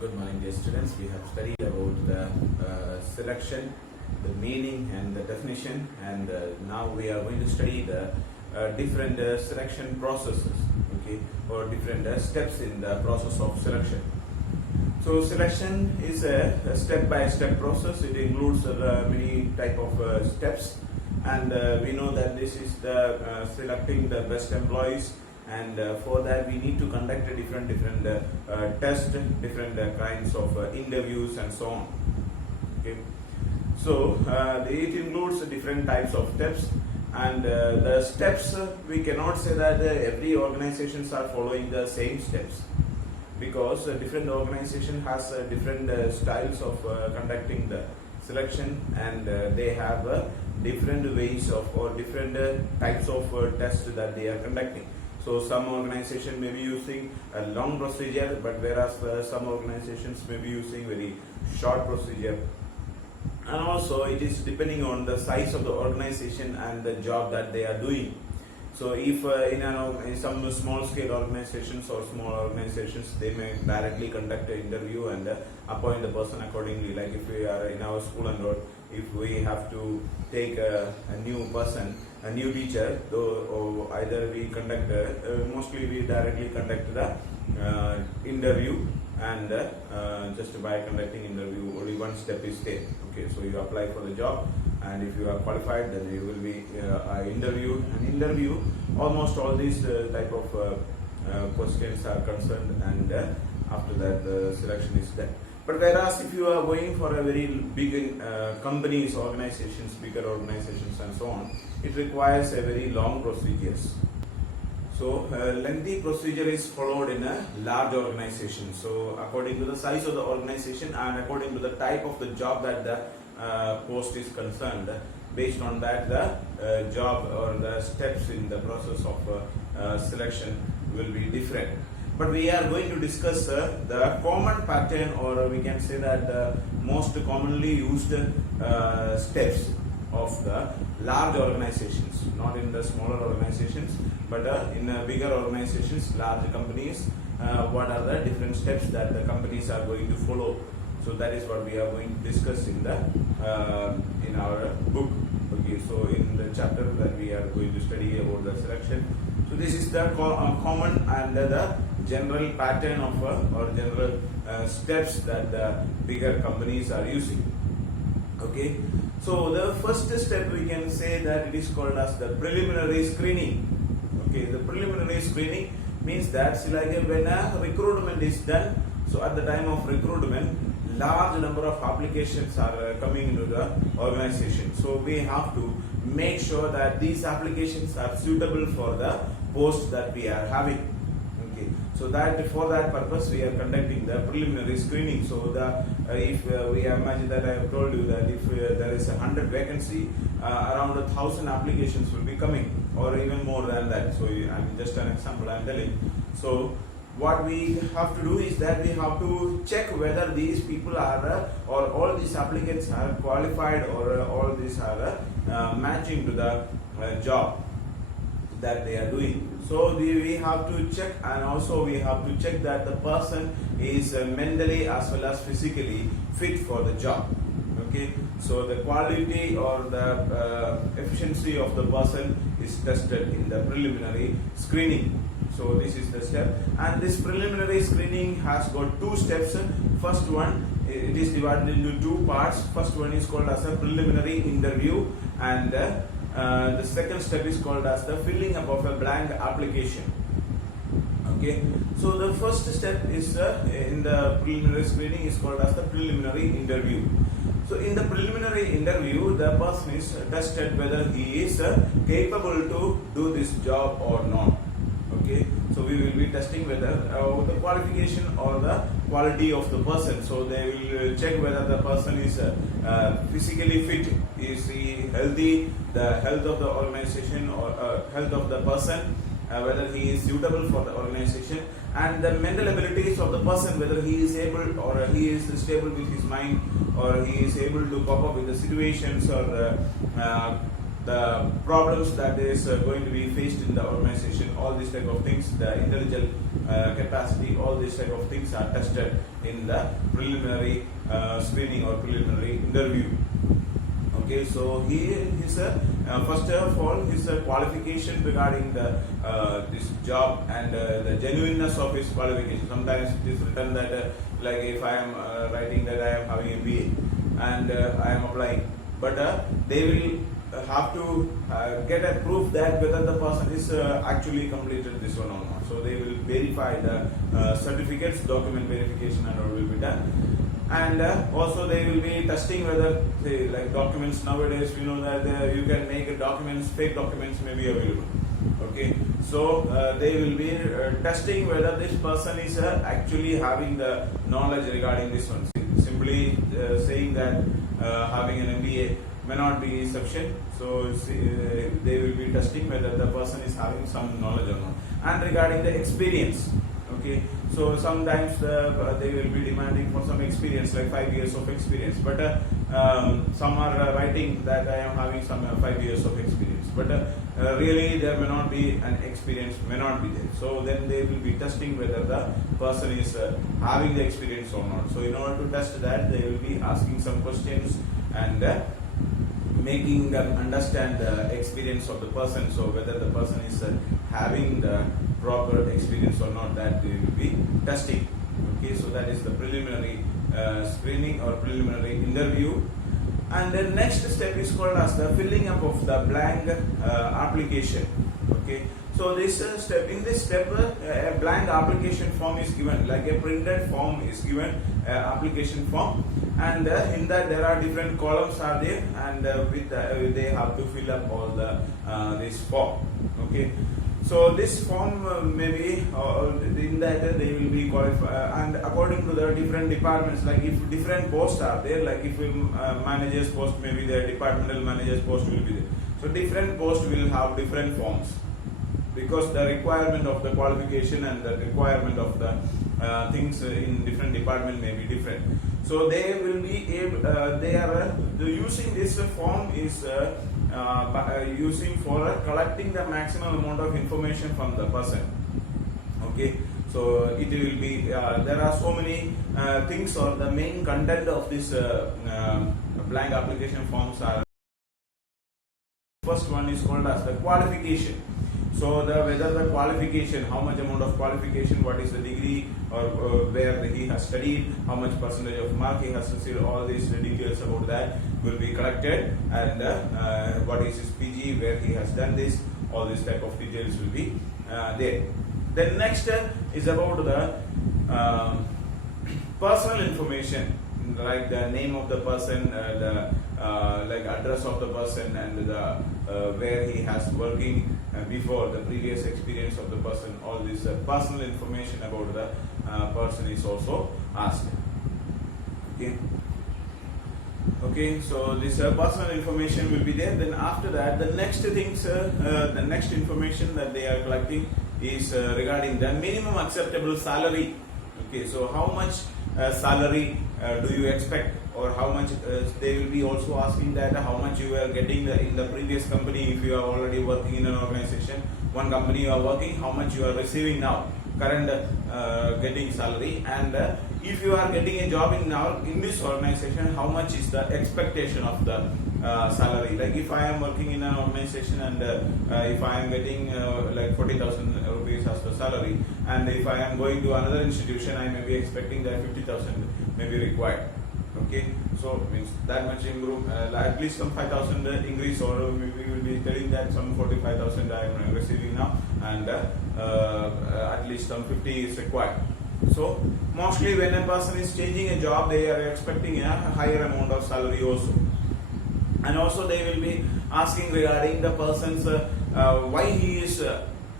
Good morning, dear students. We have studied about the selection, the meaning, and the definition, and now we are going to study the different selection processes, okay, or different steps in the process of selection. So, selection is a step-by-step process. It includes many type of steps, and we know that this is the selecting the best employees. And for that we need to conduct a different tests, different kinds of interviews and so on. Okay, so it includes different types of steps, and the steps we cannot say that every organizations are following the same steps, because different organization has different styles of conducting the selection, and they have different ways of or different types of tests that they are conducting. So some organization may be using a long procedure, but whereas some organizations may be using very short procedure. And also it is depending on the size of the organization and the job that they are doing. So if in some small scale organizations or small organizations, they may directly conduct an interview and appoint the person accordingly. Like if we are in our school and all, if we have to take a new person, a new teacher, or either we conduct mostly we directly conduct the interview, and just by conducting interview only one step is there. Okay, so you apply for the job, and if you are qualified, then you will be interviewed. And interview, almost all these type of questions are concerned, and after that the selection is done. But whereas if you are going for a very big companies, organizations, bigger organizations and so on, it requires a very long procedures. So lengthy procedure is followed in a large organization. So according to the size of the organization and according to the type of the job that the post is concerned, based on that the job or the steps in the process of selection will be different. But we are going to discuss the common pattern, or we can say that the most commonly used steps of the large organizations, not in the smaller organizations, but in bigger organizations, large companies. What are the different steps that the companies are going to follow? So that is what we are going to discuss in the in our book. Okay, so in the chapter that we are going to study about the selection. So this is the common and the general pattern of or general steps that the bigger companies are using. Okay, so the first step we can say that it is called as the preliminary screening. Okay, the preliminary screening means that like when a recruitment is done, so at the time of recruitment, large number of applications are coming into the organization. So we have to make sure that these applications are suitable for the post that we are having. Okay, so that for that purpose we are conducting the preliminary screening. So the if we imagine that I have told you that if there is 100 vacancy, around 1,000 applications will be coming, or even more than that. So I'm just an example I'm telling. So what we have to do is that we have to check whether these people are or all these applicants are qualified, or all these are matching to the job that they are doing. So we have to check, and also we have to check that the person is mentally as well as physically fit for the job. Okay, so the quality or the efficiency of the person is tested in the preliminary screening. So this is the step, and this preliminary screening has got two steps. First one, it is divided into two parts. First one is called as a preliminary interview, and the second step is called as the filling up of a blank application. Okay, so the first step is in the preliminary screening is called as the preliminary interview. So in the preliminary interview, the person is tested whether he is capable to do this job or not. Okay, so we will be testing whether the qualification or the quality of the person. So they will check whether the person is physically fit, is he healthy, the health of the organization or health of the person, whether he is suitable for the organization, and the mental abilities of the person, whether he is able or he is stable with his mind, or he is able to cope up with the situations, or the problems that is going to be faced in the organization, all these type of things, the intellectual capacity, all these type of things are tested in the preliminary screening or preliminary interview. Okay, so his first of all his qualification regarding the this job and the genuineness of his qualification. Sometimes it is written that like if I am writing that I am having a BA and I am applying, but they will have to get a proof that whether the person is actually completed this one or not. So they will verify the certificates, document verification and all will be done. And also they will be testing whether, say, like documents nowadays, you know that you can make documents, fake documents may be available. Okay, so they will be testing whether this person is actually having the knowledge regarding this one. Simply saying that having an MBA may not be sufficient. So they will be testing whether the person is having some knowledge or not. And regarding the experience, okay, so sometimes they will be demanding for some experience, like 5 years of experience, but some are writing that I am having some 5 years of experience, but really there may not be an experience, may not be there. So then they will be testing whether the person is having the experience or not. So in order to test that, they will be asking some questions and making them understand the experience of the person, so whether the person is having the proper experience or not, that they will be testing. Okay, so that is the preliminary screening or preliminary interview. And then next step is called as the filling up of the blank application. Okay, so this step, in this step a blank application form is given, like a printed form is given, application form, and in that there are different columns are there, and with they have to fill up all the this form. Okay, so this form may be in that they will be qualified, and according to the different departments, like if different posts are there, like if managers post, maybe the departmental managers post will be there. So different posts will have different forms, because the requirement of the qualification and the requirement of the things in different department may be different. So they will be able, they are using this form is using for collecting the maximum amount of information from the person. Okay, so it will be there are so many things, or the main content of this blank application forms are. First one is called as the qualification. So whether the qualification, how much amount of qualification, what is the degree, or where he has studied, how much percentage of mark he has received, all these details about that will be collected, and what is his PG, where he has done this, all these type of details will be there. Then next is about the personal information, like the name of the person, the like address of the person, and the where he has working before, the previous experience of the person. All this personal information about the person is also asked. Okay. Okay, so this personal information will be there. Then after that, the next things, the next information that they are collecting is regarding the minimum acceptable salary. Okay, so how much salary do you expect, or how much they will be also asking that how much you are getting in the previous company. If you are already working in an organization, one company you are working, how much you are receiving now, current getting salary, and if you are getting a job in this organization, how much is the expectation of the salary. Like if I am working in an organization, and if I am getting like 40,000 rupees as the salary, and if I am going to another institution, I may be expecting that 50,000 may be required. Okay, so means that much improve, at least some 5,000 increase, or we will be telling that some 45,000 I am receiving now, and at least some 50 is required. So mostly when a person is changing a job, they are expecting a higher amount of salary also. And also they will be asking regarding the person's why he is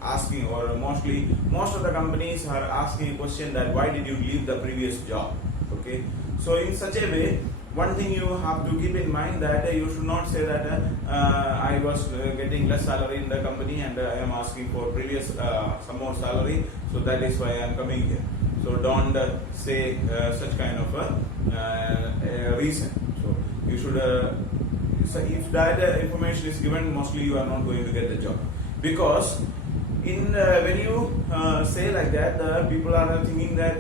asking, or most of the companies are asking a question that why did you leave the previous job. Okay, so in such a way, one thing you have to keep in mind that you should not say that I was getting less salary in the company, and I am asking for previous some more salary, so that is why I am coming here. So don't say such kind of a reason. So you should So if that information is given, mostly you are not going to get the job, because in when you say like that, people are thinking that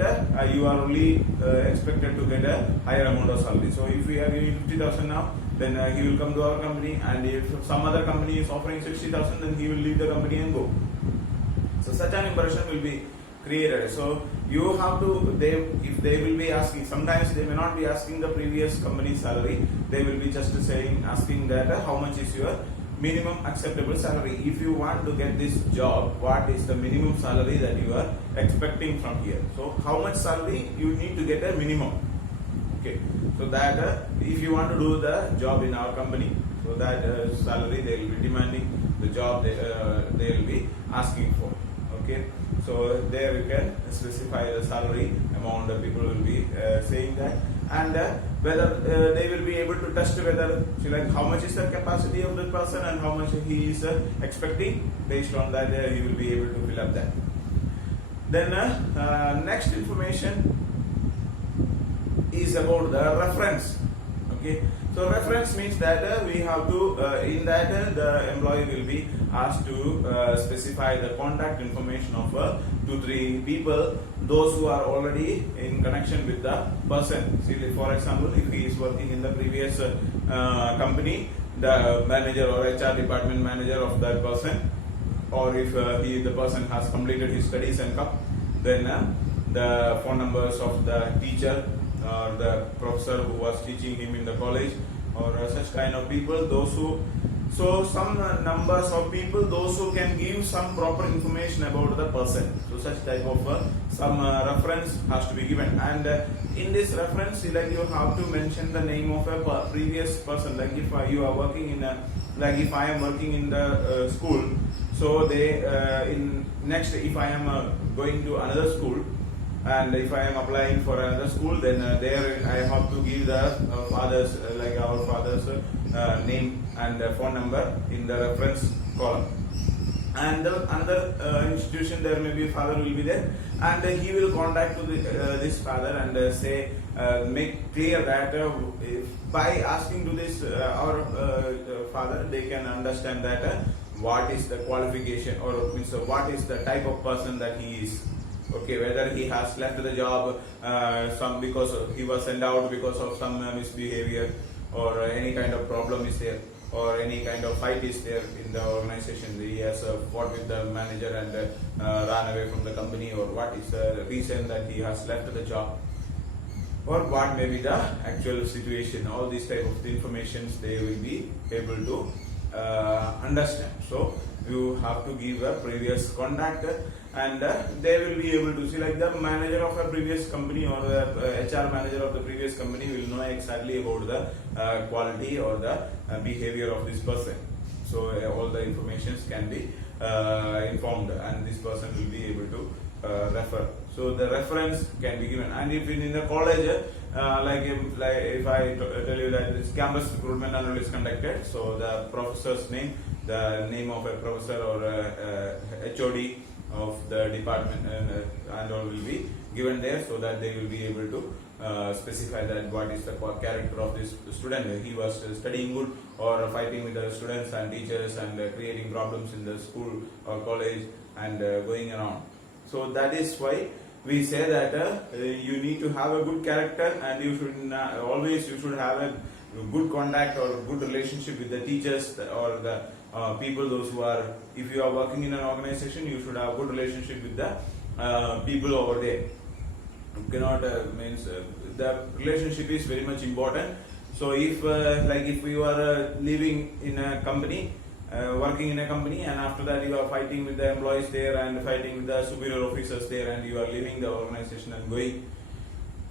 you are only expected to get a higher amount of salary. So if we are giving 50,000 now, then he will come to our company, and if some other company is offering 60,000, then he will leave the company and go. So such an impression will be created. So you have to, if they will be asking, sometimes they may not be asking the previous company's salary, they will be just asking that how much is your minimum acceptable salary. If you want to get this job, what is the minimum salary that you are expecting from here? So how much salary you need to get a minimum. Okay, so that if you want to do the job in our company, so that salary they will be demanding, the job they will be asking for. Okay, so there you can specify the salary amount that people will be saying that, and whether they will be able to test whether, like, how much is the capacity of the person and how much he is expecting. Based on that, he will be able to fill up that. Then next information is about the reference. Okay, so reference means that we have to in that the employee will be asked to specify the contact information of 2-3 people, those who are already in connection with the person. See, for example, if he is working in the previous company, the manager or HR department manager of that person, or if the person has completed his studies and come, then the phone numbers of the teacher or the professor who was teaching him in the college, or such kind of people, those who, so some numbers of people, those who can give some proper information about the person. So such type of some reference has to be given, and in this reference, like, you have to mention the name of a previous person. Like if you are working in a, like if I am working in the school, so they in next, if I am going to another school, and if I am applying for another school, then there I have to give the father's, like our father's name and phone number in the reference column. And another institution, there may be a father will be there, and he will contact to this father and say, make clear that by asking to this our father, they can understand that what is the qualification, or means what is the type of person that he is. Okay, whether he has left the job some because he was sent out because of some misbehavior, or any kind of problem is there, or any kind of fight is there in the organization. He has fought with the manager and ran away from the company, or what is the reason that he has left the job, or what may be the actual situation. All these type of informations they will be able to understand. So you have to give a previous contact, and they will be able to see, like the manager of a previous company or the HR manager of the previous company will know exactly about the quality or the behavior of this person. So all the informations can be informed, and this person will be able to refer. So the reference can be given. And if in the college, like if I tell you that this campus recruitment annual is conducted, so the professor's name, the name of a professor or HOD of the department and all will be given there, so that they will be able to specify that what is the character of this student. He was studying good, or fighting with the students and teachers and creating problems in the school or college and going around. So that is why we say that you need to have a good character, and you should always have a good contact or good relationship with the teachers or the people, those who are, if you are working in an organization, you should have a good relationship with the people over there. You cannot means the relationship is very much important. So if like if you are living in a company, working in a company, and after that you are fighting with the employees there and fighting with the superior officers there, and you are leaving the organization and going.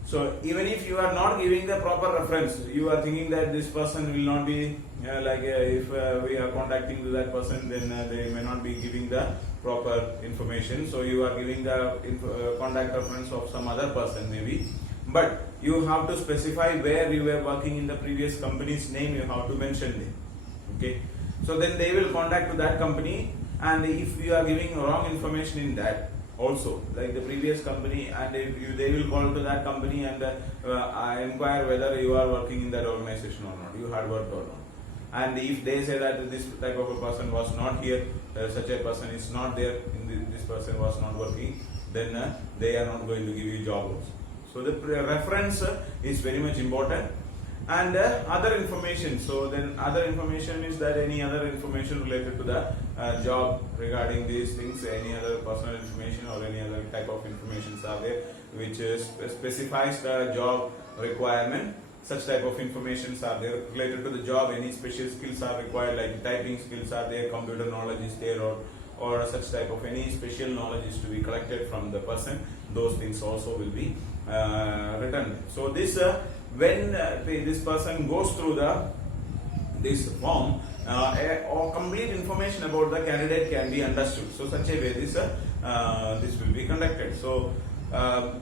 So even if you are not giving the proper reference, you are thinking that this person will not be if we are contacting to that person, then they may not be giving the proper information. So you are giving the contact reference of some other person maybe, but you have to specify where you were working in the previous company's name. You have to mention it. Okay. So then they will contact to that company, and if you are giving wrong information in that also, like the previous company, and they will call to that company and inquire whether you are working in that organization or not, you had worked or not. and if they say that this type of a person was not here, such a person is not there, this person was not working, then they are not going to give you job also. So the reference is very much important. And other information, so then other information is that any other information related to the job regarding these things, any other personal information or any other type of information are there which specifies the job requirement. Such type of informations are there related to the job. Any special skills are required, like typing skills are there, computer knowledge is there, or such type of any special knowledge is to be collected from the person. Those things also will be written. So this when this person goes through this form, or complete information about the candidate can be understood. So such a way this will be conducted. So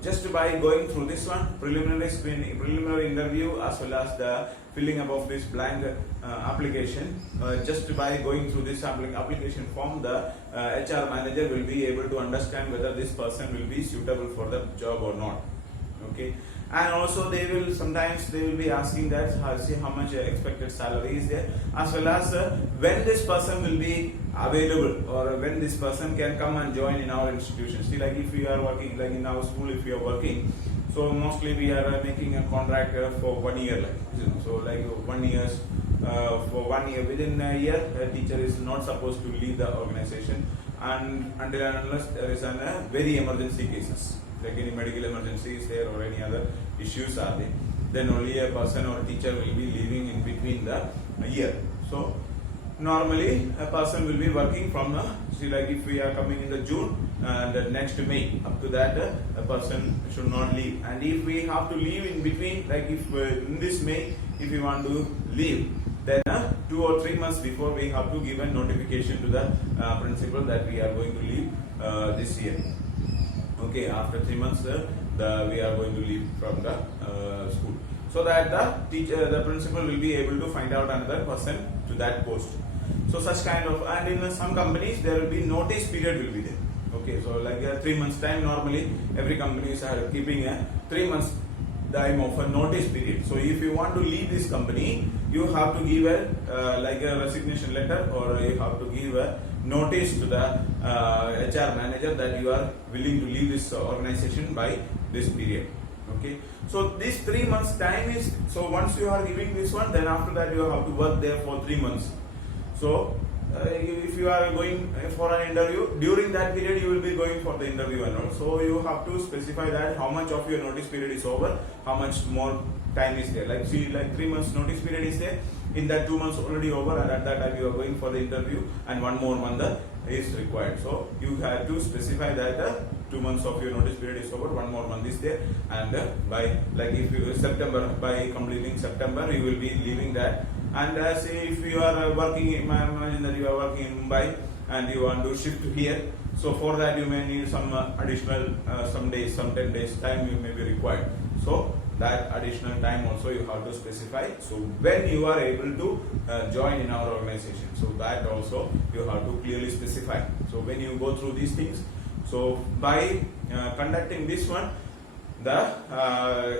just by going through this one, preliminary screening, preliminary interview, as well as the filling up of this blank application, just by going through this application form, the HR manager will be able to understand whether this person will be suitable for the job or not. Okay. And also they will be asking that see how much expected salary is there, as well as when this person will be available, or when this person can come and join in our institution. See, like if you are working, like in our school, if you are working, so mostly we are making a contract for 1 year, like so like 1 year, for 1 year, within a year a teacher is not supposed to leave the organization, and until and unless there is a very emergency cases, like any medical emergency is there or any other issues are there, then only a person or a teacher will be leaving in between the year. So normally a person will be working from see, like if we are coming in the June and the next May, up to that a person should not leave. And if we have to leave in between, like if in this May if we want to leave, then 2 or 3 months before we have to give a notification to the principal that we are going to leave this year. Okay, after 3 months we are going to leave from the school, so that the principal will be able to find out another person to that post. So such kind of, and in some companies there will be notice period will be there. Okay, so like 3 months time, normally every company is keeping a 3 months time of a notice period. So if you want to leave this company, you have to give a like a resignation letter, or you have to give a notice to the HR manager that you are willing to leave this organization by this period. Okay, so this 3 months time is, so once you are giving this one, then after that you have to work there for 3 months. So if you are going for an interview, during that period you will be going for the interview and all. So you have to specify that how much of your notice period is over, how much more time is there. Like see, like 3 months notice period is there, in that 2 months already over, and at that time you are going for the interview, and 1 more month is required. So you have to specify that 2 months of your notice period is over, 1 more month is there, and by like if you September, by completing September you will be leaving that. And say if you are working, imagine that you are working in Mumbai and you want to shift here, so for that you may need some additional some days, some 10 days time you may be required. So that additional time also you have to specify. So when you are able to join in our organization, so that also you have to clearly specify. So when you go through these things, so by conducting this one, the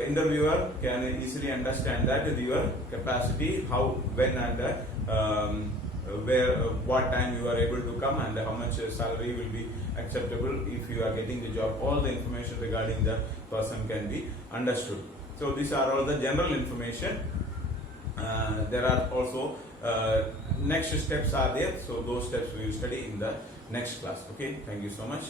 interviewer can easily understand that your capacity, how, when, and where, what time you are able to come, and how much salary will be acceptable if you are getting the job. All the information regarding the person can be understood. So these are all the general information. There are also next steps are there. So those steps we will study in the next class. Okay, thank you so much.